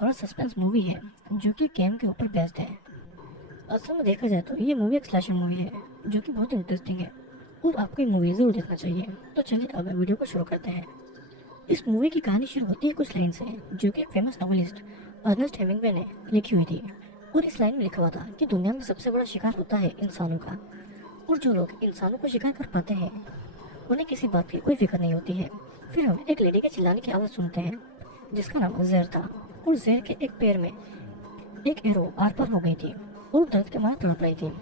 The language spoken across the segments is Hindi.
हॉरर सस्पेंस मूवी है जो कि गेम के ऊपर बेस्ड है। असल में देखा जाए तो ये मूवी एक स्लैशर मूवी है जो कि बहुत इंटरेस्टिंग है और आपको ये मूवी जरूर देखना चाहिए। तो चलिए अब वीडियो को शुरू करते हैं। इस मूवी की कहानी शुरू होती है कुछ लाइन से जो कि एक फेमस नॉवेलिस्ट अर्नेस्ट हेमिंग्वे ने लिखी हुई थी। और इस लाइन में लिखा हुआ था कि दुनिया में सबसे बड़ा शिकार होता है इंसानों का, और जो लोग इंसानों को शिकार कर पाते हैं उन्हें किसी बात की कोई फिक्र नहीं होती है। फिर हम एक लेडी के चिल्लाने की आवाज़ सुनते हैं जिसका नाम जहर था, और जहर के एक पैर में एक एरो आर पार हो गई थी और दर्द के मारे तड़प रही थी।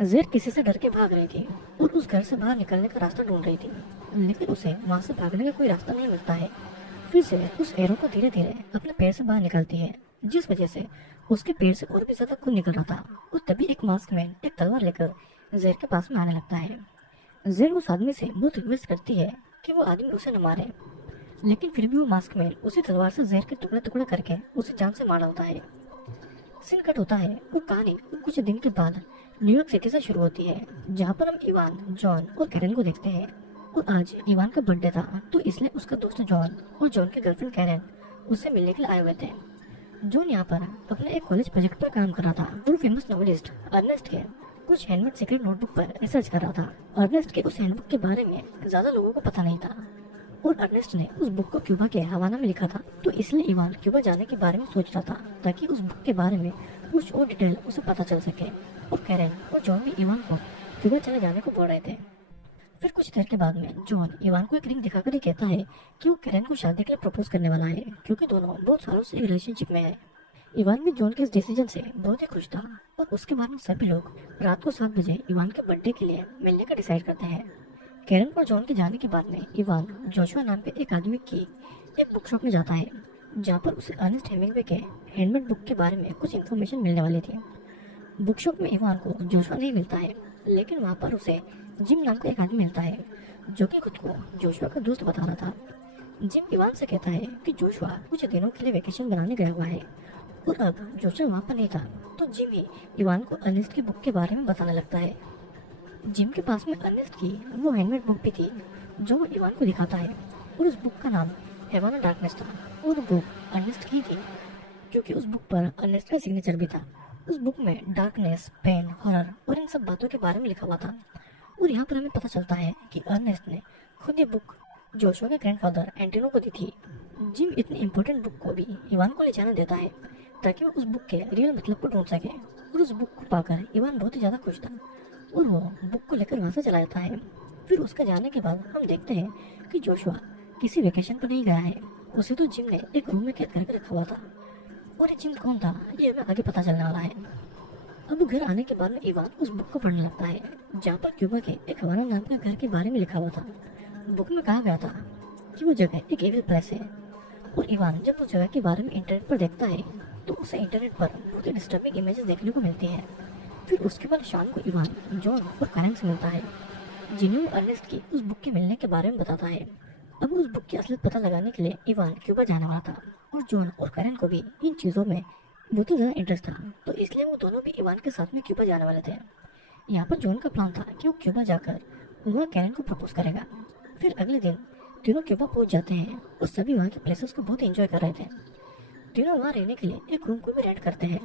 जहर किसी से डर के भाग रही थी और उस घर से बाहर निकलने का रास्ता ढूंढ रही थी, लेकिन उसे वहां से भागने का कोई रास्ता नहीं मिलता है। फिर से उस एरो को धीरे धीरे अपने पैर से बाहर निकालती है, जिस वजह से उसके पैर से और भी ज्यादा खून निकल रहा था। और तभी एक मास्कमैन एक तलवार लेकर जहर के पास में आने लगता है। जहर उस आदमी से बहुत रिक्वेस्ट करती है कि वो आदमी उसे न मारे, लेकिन फिर भी वो मास्कमैन उसी तलवार से जहर के टुकड़े टुकड़े करके उसे जान से मार डालता है। सीन कट होता है और कहानी कुछ दिन के बाद न्यूयॉर्क सिटी से शुरू होती है, जहाँ पर हम इवान, जॉन और कैरन को देखते हैं। और आज इवान का बर्थडे था, तो इसलिए उसका दोस्त जॉन और जॉन की गर्लफ्रेंड कैरन उससे मिलने के लिए आए हुए थे। जॉन यहाँ पर अपने एक कॉलेज प्रोजेक्ट पर काम कर रहा था और फेमस नॉवेलिस्ट अर्नेस्ट के कुछ हैंडमेड सीक्रेट नोटबुक पर रिसर्च कर रहा था। अर्नेस्ट के उस हैंडबुक के बारे में ज्यादा लोगों को पता नहीं था, और अर्नेस्ट ने उस बुक को क्यूबा के हवाना में लिखा था, तो इसलिए इवान क्यूबा जाने के बारे में सोच रहा था ताकि उस बुक के बारे में कुछ और डिटेल उसे पता चल सके। और कैरन और जॉन भी इवान को क्यूबा चले जाने को बोल रहे थे। फिर कुछ देर के बाद में जॉन इवान को एक रिंग दिखाकर ही कहता है कि वो कैरन को शादी के लिए प्रपोज करने वाला है, क्योंकि दोनों बहुत सालों से रिलेशनशिप में है। इवान भी जॉन के इस डिसीजन से बहुत ही खुश था, और उसके बाद में सभी लोग रात को 7 बजे इवान के बर्थडे के लिए मिलने का डिसाइड करते हैं। कैरन और जॉन के जाने के बाद में इवान जोशुआ नाम के एक आदमी की एक बुक शॉप में जाता है, जहाँ पर उसे अर्नेस्ट हेमिंग्वे के हैंडमेड बुक के बारे में कुछ इन्फॉर्मेशन मिलने वाली थी। बुक शॉप में इवान को जोशुआ नहीं मिलता है, लेकिन वहाँ पर उसे जिम नाम का एक आदमी मिलता है जो कि खुद को जोशुआ का दोस्त बता रहा था। जिम इवान से कहता है कि जोशुआ कुछ दिनों के लिए वेकेशन बनाने गया हुआ है, और अब जोशुआ वहाँ पर नहीं था, तो जिम ही इवान को अर्नेस्ट की बुक के बारे में बताने लगता है। जिम के पास में अर्नेस्ट की वो हैंडमेड बुक भी थी जो वो इवान को दिखाता है, और उस बुक का नाम हेवन डार्कनेस था, और बुक अर्नेस्ट की थी क्योंकि उस बुक पर अर्नेस्ट का सिग्नेचर भी था। उस बुक में डार्कनेस, पेन, हॉरर और इन सब बातों के बारे में लिखा हुआ था। और यहाँ पर हमें पता चलता है कि अर्नेस्ट ने खुद ये बुक जोशुआ के ग्रैंडफादर एंटिनो को दी थी। जिम इतनी इम्पोर्टेंट बुक को भी इवान को ले जाने देता है ताकि वो उस बुक के रियल मतलब को ढूंढ सके, और उस बुक को पाकर इवान बहुत ही ज़्यादा खुश था और वो बुक को लेकर वहाँ से चला जाता है। फिर उसका जाने के बाद हम देखते हैं कि जोशुआ किसी वेकेशन पर नहीं गया है, उसे तो जिम ने एक रूम में कैद करके रखा हुआ था। और ये जिम कौन था ये हमें आगे पता चलने वाला है। अब घर आने के बाद में इवान उस बुक को पढ़ने लगता है, जहाँ पर क्यूबा के एक हवाना नाम के घर के बारे में लिखा हुआ था। बुक में कहा गया था कि वो जगह एक एविल प्लेस है, और इवान जब उस जगह के बारे में इंटरनेट पर देखता है तो उसे इंटरनेट पर बहुत ही डिस्टर्बिंग इमेजेस देखने को मिलती है। फिर उसके बाद शाम को इवान जॉन और कैरन से मिलता है, जिन्हें वो अर्नेस्ट की उस बुक के मिलने के बारे में बताता है। अब उस बुक की असलियत पता लगाने के लिए इवान क्यूबा जाने वाला था, और जॉन और कैरन को भी इन चीज़ों में बहुत ही ज़्यादा इंटरेस्ट था, तो इसलिए वो दोनों भी इवान के साथ में क्यूबा जाने वाले थे। यहाँ पर जॉन का प्लान था कि वो क्यूबा जाकर वहाँ कैरन को प्रपोज करेगा। फिर अगले दिन तीनों क्यूबा पहुँच जाते हैं और सभी वहाँ के प्लेसेस को बहुत एंजॉय कर रहे थे। तीनों वहाँ रहने के लिए एक रूम को भी रेंट करते हैं,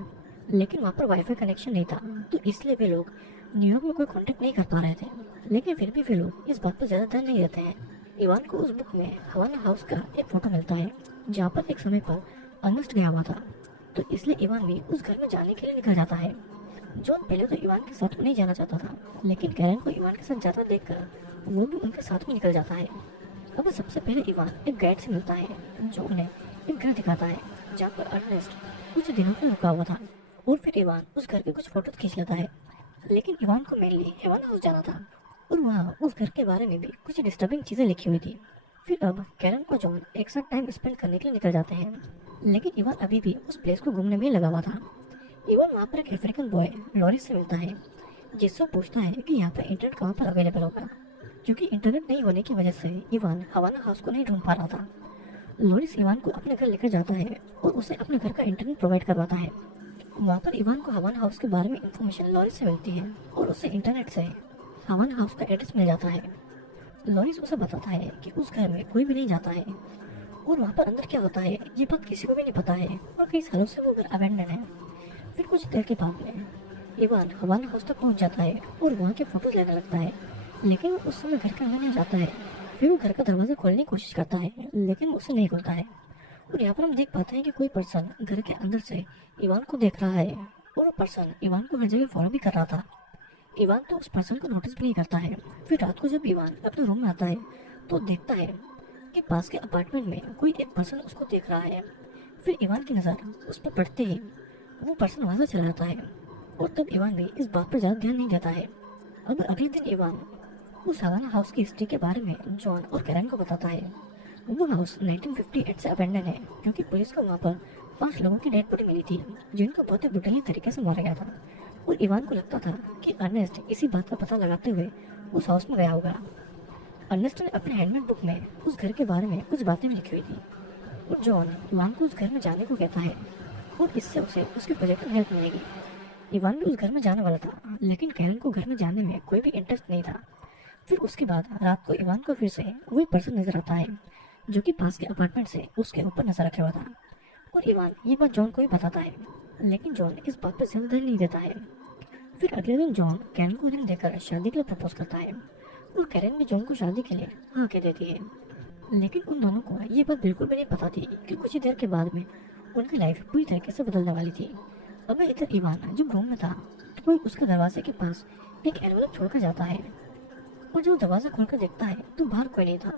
लेकिन वहाँ पर वाईफाई कनेक्शन नहीं था, तो इसलिए वे लोग न्यूयॉर्क में कोई कांटेक्ट नहीं कर पा रहे थे। लेकिन फिर भी वे लोग इस बात पर ज़्यादा ध्यान नहीं देते हैं। इवान को उस बुक में हवाना हाउस का एक फोटो मिलता है, जहाँ पर एक समय पर अर्नेस्ट गया हुआ था, तो इसलिए इवान भी उस घर में जाने के लिए निकल जाता है। जॉन पहले तो इवान के साथ नहीं जाना चाहता था, लेकिन कैरन को इवान के साथ जाता देखकर वो भी उनके साथ में निकल जाता है। अब सबसे पहले इवान एक गाइड से मिलता है जो उन्हें एक घर दिखाता है जहाँ पर अर्नेस्ट कुछ दिनों से रुका हुआ था, और फिर इवान उस घर के कुछ फोटो खींच लेता है। लेकिन इवान को मेनली हेवन हाउस जाना था, और वहाँ उस घर के बारे में भी कुछ डिस्टर्बिंग चीज़ें लिखी हुई थी। फिर अब कैरन और जॉन एक साथ टाइम स्पेंड करने के लिए निकल जाते हैं, लेकिन इवान अभी भी उस प्लेस को घूमने में लगा हुआ था। इवान वहाँ पर एक अफ्रीकन बॉय लॉरिस से मिलता है, जिससे पूछता है कि यहाँ पर इंटरनेट कहाँ पर अवेलेबल होगा, क्योंकि इंटरनेट नहीं होने की वजह से इवान हवाना हाउस को नहीं ढूंढ पा रहा था। लॉरिस इवान को अपने घर लेकर जाता है और उसे अपने घर का इंटरनेट प्रोवाइड करवाता है। वहाँ पर इवान को हवाना हाउस के बारे में इंफॉर्मेशन लॉरिस से मिलती है, और उसे इंटरनेट से हवाना हाउस का एड्रेस मिल जाता है। लॉरिस उसे बताता है कि उस घर में कोई भी नहीं जाता है, और वहाँ पर अंदर क्या होता है ये बात किसी को भी नहीं पता है और कई सालों से वो घर अबेंडन है। फिर कुछ देर के बाद में इवान हवाला हाउस तक पहुंच जाता है और वहाँ के फोटो लेने लगता है, लेकिन वो उस समय घर के अंदर नहीं जाता है। फिर वो घर का दरवाजा खोलने की कोशिश करता है, लेकिन वो उसे नहीं खुलता है। और यहाँ पर हम देख पाते हैं कि कोई पर्सन घर के अंदर से इवान को देख रहा है और वो पर्सन इवान को हर जगह फॉलो भी कर रहा था। इवान तो उस पर्सन को नोटिस भी नहीं करता है। फिर रात को जब इवान अपने रूम में आता है तो देखता है कि पास के अपार्टमेंट में कोई एक पर्सन उसको देख रहा है। फिर इवान की नज़र उस पर पड़ते ही वो पर्सन वहाँ से चला जाता है और तब इवान भी इस बात पर ज़्यादा ध्यान नहीं देता है। अब अगले दिन इवान उस हवाला हाउस की हिस्ट्री के बारे में जॉन और कैरन को बताता है। वो हाउस 1958 से अबेंडन है क्योंकि पुलिस को वहाँ पर 5 लोगों की डेड बॉडी मिली थी जिनको बहुत ही ब्रुटली तरीके से मारा गया था। और इवान को लगता था कि अर्नेस्ट इसी बात का पता लगाते हुए उस हाउस में गया होगा। अर्नेस्ट ने अपने हैंडमेड बुक में उस घर के बारे में कुछ बातें भी लिखी हुई थी और जॉन इवान को उस घर में जाने को कहता है और इससे उसे उसके प्रोजेक्ट में हेल्प मिलेगी। इवान भी उस घर में जाने वाला था, लेकिन कैरन को घर में जाने में कोई भी इंटरेस्ट नहीं था। फिर उसके बाद रात को इवान को फिर से वही पर्सन नजर आता है जो कि पास के अपार्टमेंट से उसके ऊपर नजर रखा हुआ था और इवान ये बात जॉन को भी बताता है, लेकिन जॉन इस बात पर ज्यादा ध्यान नहीं देता है। फिर अगले दिन जॉन कैरन को रिंग देकर शादी के लिए प्रपोज करता है और कैरन भी जॉन को शादी के लिए हाँ कह देती है। लेकिन उन दोनों को ये बात बिल्कुल भी नहीं पता थी कि कुछ ही देर के बाद में उनकी लाइफ पूरी तरीके से बदलने वाली थी। अब इधर इवान जब रूम में था तो कोई उसके दरवाजे के पास एक एनवलप छोड़कर जाता है और जब दरवाजा खोलकर देखता है तो बाहर कोई नहीं था।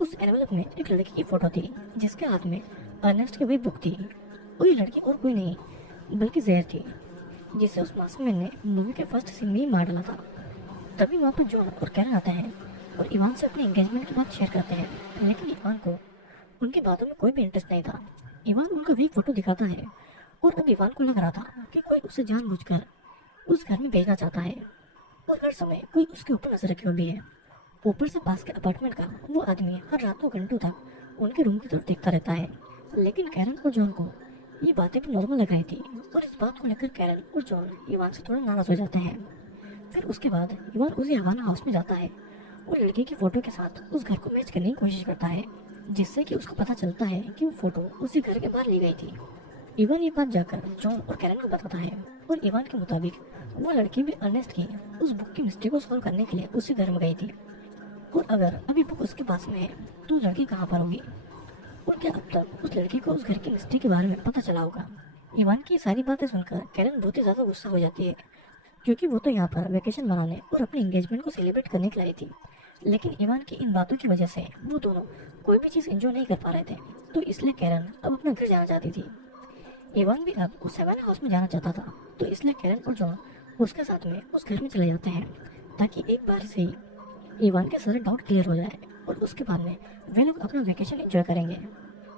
उस एनवलप में एक लड़की की फोटो थी जिसके हाथ में अर्नेस्ट की वही बुक थी और ये लड़की और कोई नहीं बल्कि जहर थी जिसे उस मासूम ने मूवी के फर्स्ट सीन में ही मार डाला था। तभी वहाँ पर जॉन और कैरन आते हैं और इवान से अपने एंगेजमेंट की बात शेयर करते हैं, लेकिन इवान को उनकी बातों में कोई भी इंटरेस्ट नहीं था। इवान उनका वीक फोटो दिखाता है और अब इवान को लग रहा था कि कोई उसे जानबूझकर उस घर में भेजना चाहता है और हर समय कोई उसके ऊपर नजर रखे हुए है। ऊपर से पास के अपार्टमेंट का वो आदमी हर रात को घंटों तक उनके रूम की तरफ देखता रहता है, लेकिन कैरन और जॉन को ये बातें भी नॉर्मल लग रही थी और इस बात को लेकर कैरन और जॉन इवान से थोड़ा नाराज हो जाते हैं। फिर उसके बाद इवान उसी हवाला हाउस में जाता है और लड़की की फोटो के साथ उस घर को मैच करने की कोशिश करता है, जिससे कि उसको पता चलता है कि वो फोटो उसी घर के बाहर ली गई थी। इवान ये बात जाकर जॉन और कैरन को बताता है और इवान के मुताबिक वो लड़की भी अर्नेस्ट की उस बुक की मिस्ट्री को सॉल्व करने के लिए उसी घर में गई थी और अगर अभी बुक उसके पास में है तो लड़की कहाँ पर होगी और क्या अब तक उस लड़की को उस घर की मिस्ट्री के बारे में पता चला होगा। इवान की सारी बातें सुनकर कैरन बहुत ही ज़्यादा गुस्सा हो जाती है क्योंकि वो तो यहाँ पर वेकेशन मनाने और अपने एंगेजमेंट को सेलिब्रेट करने के लिए आई थी, लेकिन इवान की इन बातों की वजह से वो दोनों कोई भी चीज़ एंजॉय नहीं कर पा रहे थे, तो इसलिए कैरन अब अपना घर जाना चाहती थी। इवान भी अब उस हवाला हाउस में जाना चाहता था, तो इसलिए कैरन और जॉन उसके साथ में उस घर में चले जाते हैं ताकि एक बार से ही इवान के सारे डाउट क्लियर हो जाए और उसके बाद में वे लोग अपना वेकेशन एंजॉय करेंगे।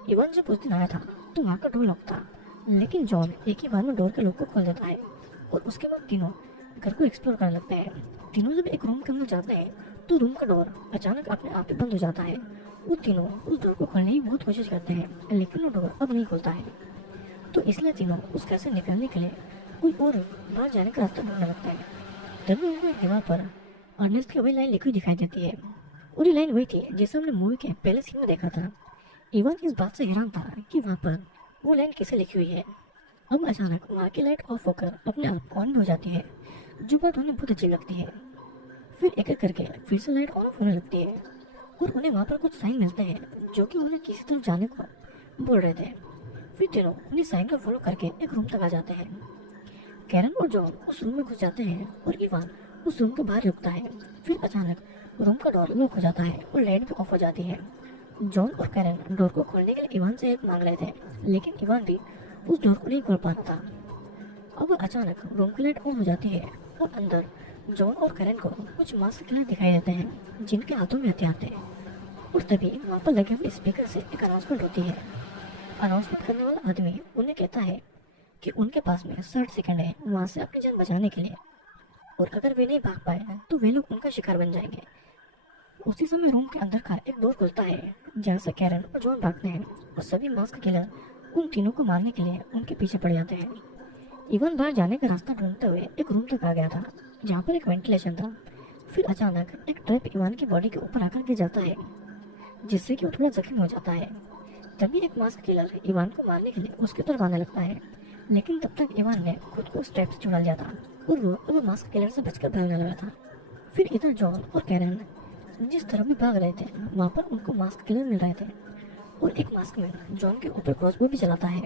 इवान जब उस दिन आया था तो वहाँ का डोर लॉक था, लेकिन जॉन एक ही बार में डोर के लॉक को खोल देता है और उसके बाद तीनों घर को एक्सप्लोर करने लगते हैं। तीनों जब एक रूम के अंदर जाते हैं तो रूम का डोर अचानक अपने आप ही बंद हो जाता है। वो तीनों उस डोर को खोलने की बहुत कोशिश करते हैं, लेकिन वो डोर अब नहीं खुलता है, तो इसलिए तीनों उस घर से निकलने के लिए कोई और बाहर जाने का रास्ता ढूंढने लगते हैं। तभी उनको एक दीवार पर अर्नेस्ट की वही लाइन लिखी दिखाई देती है और ये लाइन वही थी जिसे हमने मूवी के पहले सीन में देखा था। इवान इस बात से हैरान था कि वहाँ पर वो लाइन कैसे लिखी हुई है। अब अचानक वहाँ की लाइट ऑफ होकर अपने आप ऑन भी हो जाती है, जो बात उन्हें बहुत अच्छी लगती है। फिर एक एक करके फिर से लाइट ऑफ होने लगती है और उन्हें वहाँ पर कुछ साइन मिलते हैं जो कि उन्हें किसी तरफ जाने को बोल रहे थे। फिर तीनों उन्हें साइन को फॉलो करके एक रूम तक आ जाते हैं। कैरन और जॉन उस रूम में घुस जाते हैं और इवान उस रूम के बाहर रुकता है। फिर अचानक रूम का डोर लॉक हो जाता है और लाइट भी ऑफ हो जाती है। जॉन और कैरन डोर को खोलने के लिए इवान से हेल्प मांग रहे थे, लेकिन इवान भी उस डोर को नहीं खोल पा रहा था। अब अचानक रूम की लाइट ऑन हो जाती है और अंदर जॉन और कैरन को कुछ मास्क किलर दिखाई देते हैं जिनके हाथों में हथियार थे। और तभी वहाँ पर लगे हुए स्पीकर से एक अनाउंसमेंट होती है। अनाउंसमेंट करने वाला आदमी उन्हें कहता है कि उनके पास में 60 सेकंड है वहाँ से अपनी जान बचाने के लिए, और अगर वे नहीं भाग पाए तो वे लोग उनका शिकार बन जाएंगे। उसी समय रूम के अंदर का एक डोर खुलता है जहाँ से कैरन और जॉन भागते हैं और सभी मास्क किलर उन तीनों को मारने के लिए उनके पीछे पड़ जाते हैं। इवान बाहर जाने का रास्ता ढूंढते हुए एक रूम तक आ गया था जहाँ पर एक वेंटिलेशन था। फिर अचानक एक ट्रैप इवान की बॉडी के ऊपर आकर गिर जाता है, जिससे कि वो थोड़ा जख्मी हो जाता है। तभी एक मास्क किलर इवान को मारने के लिए उसकी तरफ आने लगता है, लेकिन तब तक इवान ने खुद को स्टेप से छुड़ा लिया था और वो मास्क किलर से बचकर भागने लगा था। फिर इधर जॉन और कैरन जिस तरफ भी भाग रहे थे वहाँ पर उनको मास्क किलर मिल रहे थे और एक मास्क में जॉन के ऊपर क्रॉसबो भी चलाता है,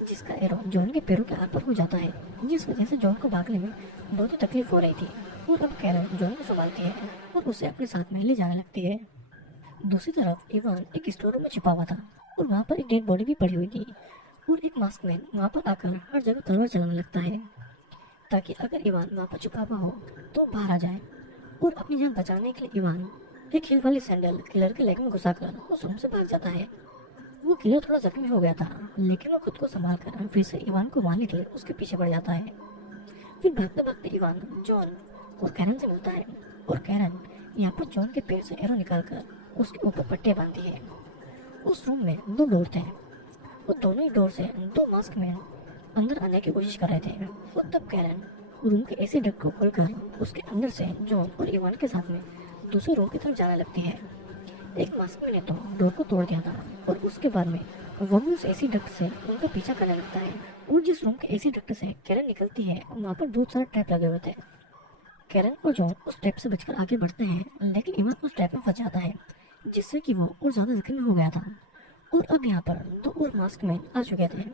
जिसका एरो जॉन के पैरों के आर पार हो जाता है, जिस वजह से जॉन को भागने में बहुत ही तकलीफ हो रही थी। और अब कैरन जॉन को संभालती है और उसे अपने साथ में ले जाने लगती है। दूसरी तरफ इवान एक स्टोर रूम में छिपा हुआ था और वहाँ पर एक डेड बॉडी भी पड़ी हुई थी और एक मास्क मैन वहाँ पर आकर हर जगह तलवार चलाने लगता है ताकि अगर इवान वहाँ पर छुपा हुआ हो तो बाहर आ जाए। और अपनी जान बचाने के लिए इवान एक हील वाली सैंडल किलर के लेग में घुसाकर उस रूम से भाग जाता है। वो किलर थोड़ा जख्मी हो गया था, लेकिन वो खुद को संभाल कर फिर से इवान को मारने के लिए उसके पीछे पड़ जाता है। फिर भागते भागते इवान जॉन और कैरन से मिलता है और कैरन यहाँ पर जॉन के पैर से एरो निकालकर उसके ऊपर पट्टे बांधती है। उस रूम में दो डोर थे और दोनों ही डोर से दो मास्क मैन अंदर आने की कोशिश कर रहे थे और तब कैरन रूम के ऐसे डक को खोलकर उसके अंदर से जॉन और इवान के साथ में दूसरे रूम की तरफ जाने लगती है। एक मास्क मैन ने तो डोर को तोड़ दिया था और उसके बाद में वो भी उस एसी डक्ट से उनका पीछा करने लगता है और जिस रूम के एसी डक्ट से कैरन निकलती है वहाँ पर बहुत सारे ट्रैप लगे हुए थे। कैरन और जॉन उस ट्रैप से बचकर आगे बढ़ते हैं, लेकिन इवान उस ट्रैप में फंस जाता है, जिससे कि वो और ज्यादा जख्मी हो गया था। और अब यहाँ पर दो और मास्क मैन आ चुके थे।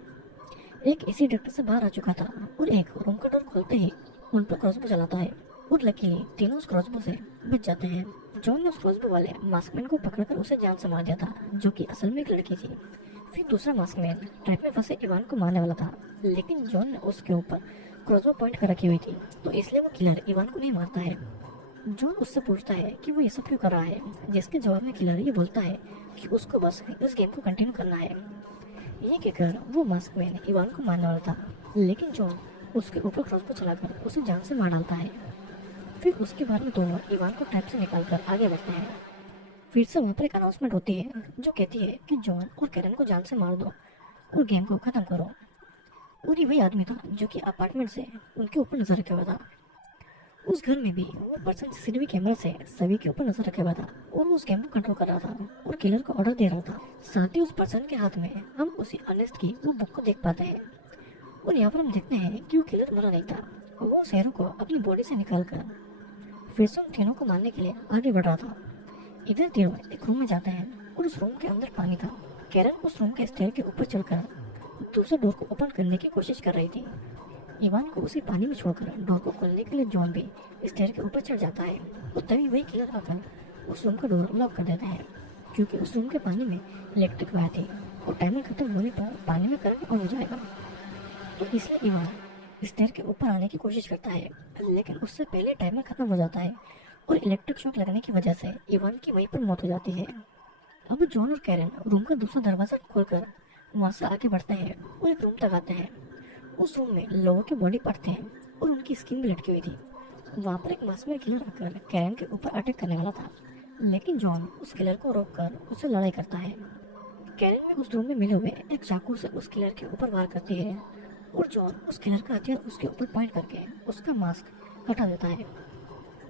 एक एसी डक्ट से बाहर आ चुका था और एक रूम का डोर खोलते ही उन पर क्रॉसबो चलाता है और लकीली तीनों उस क्रॉसबो से बच जाते हैं। जॉन ने उस क्रॉसबो वाले मास्कमैन को पकड़कर उसे जान से मार दिया था, जो कि असल में एक लड़की थी। फिर दूसरा मास्कमैन ट्रैप में फंसे इवान को मारने वाला था, लेकिन जॉन ने उसके ऊपर क्रॉसबो पॉइंट कर रखी हुई थी, तो इसलिए वो किलर इवान को नहीं मारता है। जॉन उससे पूछता है कि वो ये सब क्यों कर रहा है, जिसके जवाब में किलर ये बोलता है कि उसको बस इस गेम को कंटिन्यू करना है। ये कहकर वो मास्कमैन इवान को मारने वाला था, लेकिन जॉन उसके ऊपर क्रॉसबो चलाकर उसे जान से मार डालता है। फिर उसके बाद में दोनों इवान को ट्रैप से निकालकर आगे बढ़ते हैं। फिर से वहाँ पर एक अनाउंसमेंट होती है जो कहती है कि जॉन और कैरन को जान से मार दो और गेम को खत्म करो। और ये वही आदमी था जो कि अपार्टमेंट से उनके ऊपर नजर रखे हुआ था। उस घर में भी वो पर्सन सीसीटीवी कैमरा से सभी के ऊपर नजर रखे हुआ था और वो उस गेम को कंट्रोल कर रहा था और किलर को ऑर्डर दे रहा था। साथ ही उस पर्सन के हाथ में हम उसी अर्नेस्ट की वो बुक को देख पाते हैं और यहाँ पर हम देखते हैं कि वो किलर मरा नहीं था, वो शेरों को अपनी बॉडी से निकालकर फिर से उन तीनों को मारने के लिए आगे बढ़ रहा था। इधर तीनों एक रूम में जाते हैं और उस रूम के अंदर पानी था। कैरन उस रूम के स्टेयर के ऊपर चढ़कर दूसरे डोर को ओपन करने की कोशिश कर रही थी। इवान को उसी पानी में छोड़कर डोर को खोलने के लिए जॉन भी स्टेयर के ऊपर चढ़ जाता है और तभी वही किलर आकर उस रूम का डोर लॉक कर देता है, क्योंकि उस रूम के पानी में इलेक्ट्रिक वायर थी और टाइमर खत्म होने पर पानी में करंट ऑन हो जाएगा। तो इसलिए इवान स्टेयर के ऊपर आने की कोशिश करता है, लेकिन उससे पहले टाइमर खत्म हो जाता है और इलेक्ट्रिक शॉक लगने की वजह से इवान की वहीं पर मौत हो जाती है। अब जॉन और कैरन रूम का दूसरा दरवाजा खोलकर वहां से आगे बढ़ते हैं और एक रूम तक आते हैं। उस रूम में लोगों के बॉडी पार्ट थे और उनकी स्किन भी लटकी हुई थी। वहाँ पर एक मास्क किलर आकर कैरन के ऊपर अटैक करने वाला था, लेकिन जॉन उस किलर को रोककर उससे लड़ाई करता है। कैरन में उस रूम में मिले हुए एक चाकू से उस किलर के ऊपर वार करती है और जॉन उस किलर का हथियार उसके ऊपर पॉइंट करके उसका मास्क हटा देता है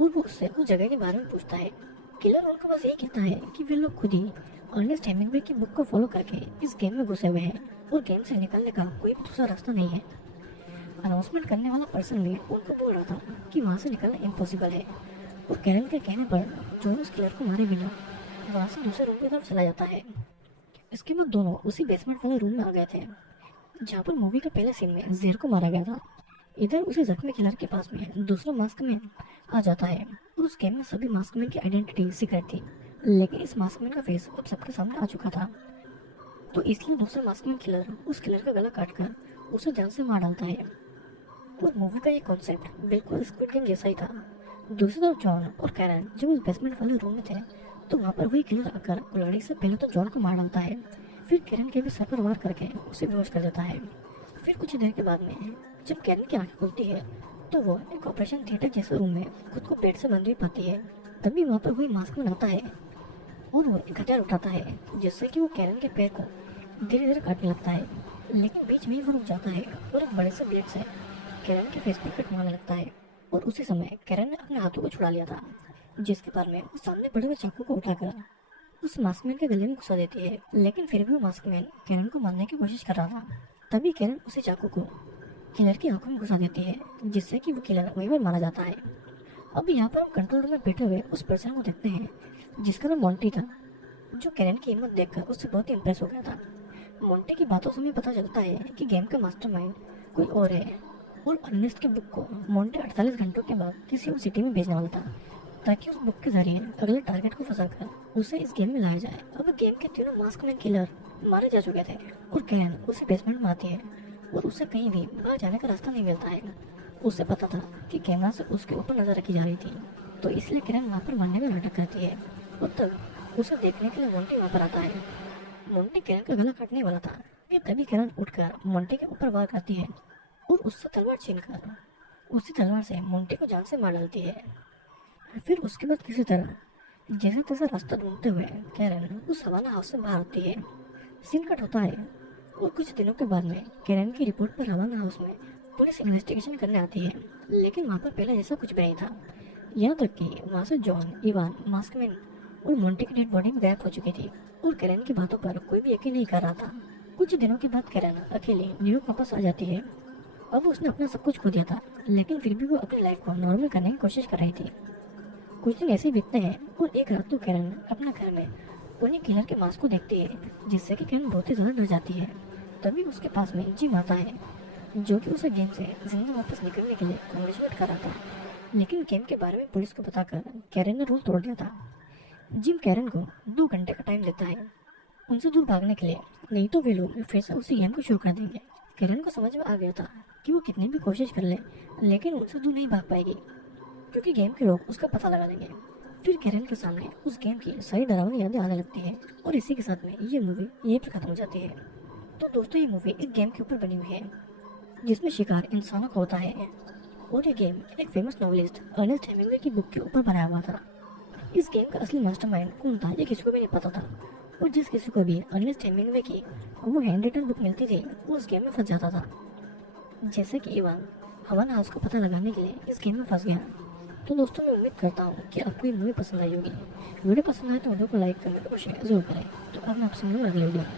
और वो उससे उस जगह के बारे में पूछता है। किलर उनको बस यही कहता है कि वे लोग खुद ही अर्नेस्ट हेमिंग्वे की बुक को फॉलो करके इस गेम में घुसे हुए हैं और गेम से निकलने का कोई भी दूसरा रास्ता नहीं है। अनाउंसमेंट करने वाला पर्सन भी उनको बोल रहा था कि वहाँ से निकलना इम्पॉसिबल है और कैरन के कहने पर जॉन उस किलर को मारे बिना वहाँ से दूसरे रूम की तरफ चला जाता है। इसके बाद दोनों उसी बेसमेंट वाले रूम में आ गए थे जहाँ पर मूवी के पहले सीन में जेर को मारा गया था। इधर उसी जख्मी किलर के पास में दूसरा मास्क मैन आ जाता है और उस गेम में सभी मास्क मैन की आइडेंटिटी सीक्रेट थी, लेकिन इस मास्क मैन का फेस अब सबके सामने आ चुका था, तो इसलिए दूसरा मास्क मैन किलर उस किलर का गला काटकर उसे जान से मार डालता है। और मूवी का ये कॉन्सेप्ट बिल्कुल स्क्विड गेम जैसा ही था। दूसरी तरफ जॉन और कैरन जब उस बेसमेंट वाले रूम में थे तो वहाँ पर वही किलर आकर लड़ाई से पहले तो जॉन को मार डालता है, फिर कैरन के भी सर पर वार करके उसे बेहोश कर देता है। फिर कुछ देर के बाद में जब कैरन की आंखें खुलती है तो वो एक ऑपरेशन थिएटर जैसे रूम में खुद को बेड से बंधी पाती है। तभी वहाँ पर वही मास्क में आता है और वो एक हथियार उठाता है, जिससे कि वो कैरन के पैर को धीरे धीरे काटने लगता है, लेकिन बीच में ही वो रुक जाता है और एक बड़े से ब्लेड से कैरन के फेस पर कटवाने लगता है। और उसी समय कैरन ने अपने हाथों को छुड़ा लिया था, जिसके बाद में वो सामने बड़े हुए चाकू को उठाकर उस मास्कमैन के गले में घुसा देती है, लेकिन फिर भी वो मास्कमैन कैरन को मारने की कोशिश कर रहा था। तभी कैरन उसी चाकू को किलर की आंखों में घुसा देती है, जिससे कि वो किलर वहीं पर मारा जाता है। अब यहाँ पर हम कंट्रोल रूम में बैठे हुए उस पर्सन को देखते हैं जिसका नाम मोंटी था, जो कैरन की हिम्मत देखकर उससे बहुत ही इंप्रेस हो गया था। मोंटी की बातों से हमें पता चलता है कि गेम का मास्टरमाइंड कोई और है, और अर्नेस्ट की बुक को मोंटी 48 घंटों के बाद किसी और सिटी में भेजने वाला था, ताकि उस बुक के जरिए अगले टारगेट को फंसाकर उसे इस गेम में लाया जाए। अब गेम के तीनों मास्कमैन किलर मारे जा चुके थे और कैरन उसे बेसमेंट में आती है और उसे कहीं भी बाहर जाने का रास्ता नहीं मिलता है। उसे पता था कि कैमरा से उसके ऊपर नजर रखी जा रही थी, तो इसलिए किरण वहाँ पर मरने में नाटक करती है। और तब उसे देखने के लिए मोंटी वहाँ पर आता है। मोंटी किरण का गला काटने वाला था कि तभी किरण उठकर मोंटी के ऊपर वार करती है और उससे तलवार छीनकर उसी तलवार से मोंटी को जान से मार डालती है। फिर उसके बाद किसी तरह जैसे तैसा रास्ता ढूंढते हुए कैरन उस हवाना हाउस से बाहर आती है। सीन कट होता है और कुछ दिनों के बाद में कैरन की रिपोर्ट पर हवाना हाउस में पुलिस इन्वेस्टिगेशन करने आती है, लेकिन वहाँ पर पहले जैसा कुछ भी नहीं था। यहाँ तक कि वहाँ से जॉन, इवान, मास्कमैन और मोंटी की डेड बॉडी में गायब हो चुकी थी और कैरन की बातों पर कोई भी यकीन नहीं कर रहा था। कुछ दिनों के बाद कैरन अकेली न्यूयॉर्क वापस आ जाती है। अब उसने अपना सब कुछ खो दिया था, लेकिन फिर भी वो अपनी लाइफ को नॉर्मल करने की कोशिश कर रही थी। कुछ दिन ऐसे बीतते हैं और एक रात तो कैरन अपना घर में उन्हीं किलर के मास्क को देखती है, जिससे कि कैरन बहुत ही ज़्यादा डर जाती है। तभी उसके पास में जिम आता है, जो कि उसे गेम से जिंदा वापस निकलने के लिए कॉन्ग्रेचुलेट कर रहा था। लेकिन गेम के बारे में पुलिस को बताकर कैरन ने रूल तोड़ दिया था। जिम कैरन को 2 घंटे का टाइम देता है उनसे दूर भागने के लिए, नहीं तो वे लोग फिर से उसी गेम को शुरू कर देंगे। कैरन को समझ में आ गया था कि वो कितनी भी कोशिश कर ले, लेकिन उनसे दूर नहीं भाग पाएगी, क्योंकि गेम के लोग उसका पता लगा देंगे। फिर कैरन के सामने उस गेम की सारी डरावनी यादें आने लगती है और इसी के साथ में ये मूवी यहीं पर खत्म हो जाती है। तो दोस्तों, ये मूवी एक गेम के ऊपर बनी हुई है जिसमें शिकार इंसानों का होता है, और ये गेम एक फेमस नॉवेलिस्ट अर्नेस्ट हेमिंग्वे की बुक के ऊपर बनाया हुआ था। इस गेम का असली मास्टरमाइंड कौन था ये किसी को भी नहीं पता था, और जिस किसी को भी अर्नेस्ट हेमिंग्वे की वो हैंड रिटन बुक मिलती थी वो उस गेम में फंस जाता था। जैसे कि इवान हवाना हाउस को पता लगाने के लिए इस गेम में फंस गया। तो दोस्तों, मैं उम्मीद करता हूँ कि आपको ये मूवी पसंद आई होगी। वीडियो पसंद आए तो वीडियो को लाइक करने को शेयर जरूर करें। तो अब मैं आपसे मिलूंगा अगले वीडियो में।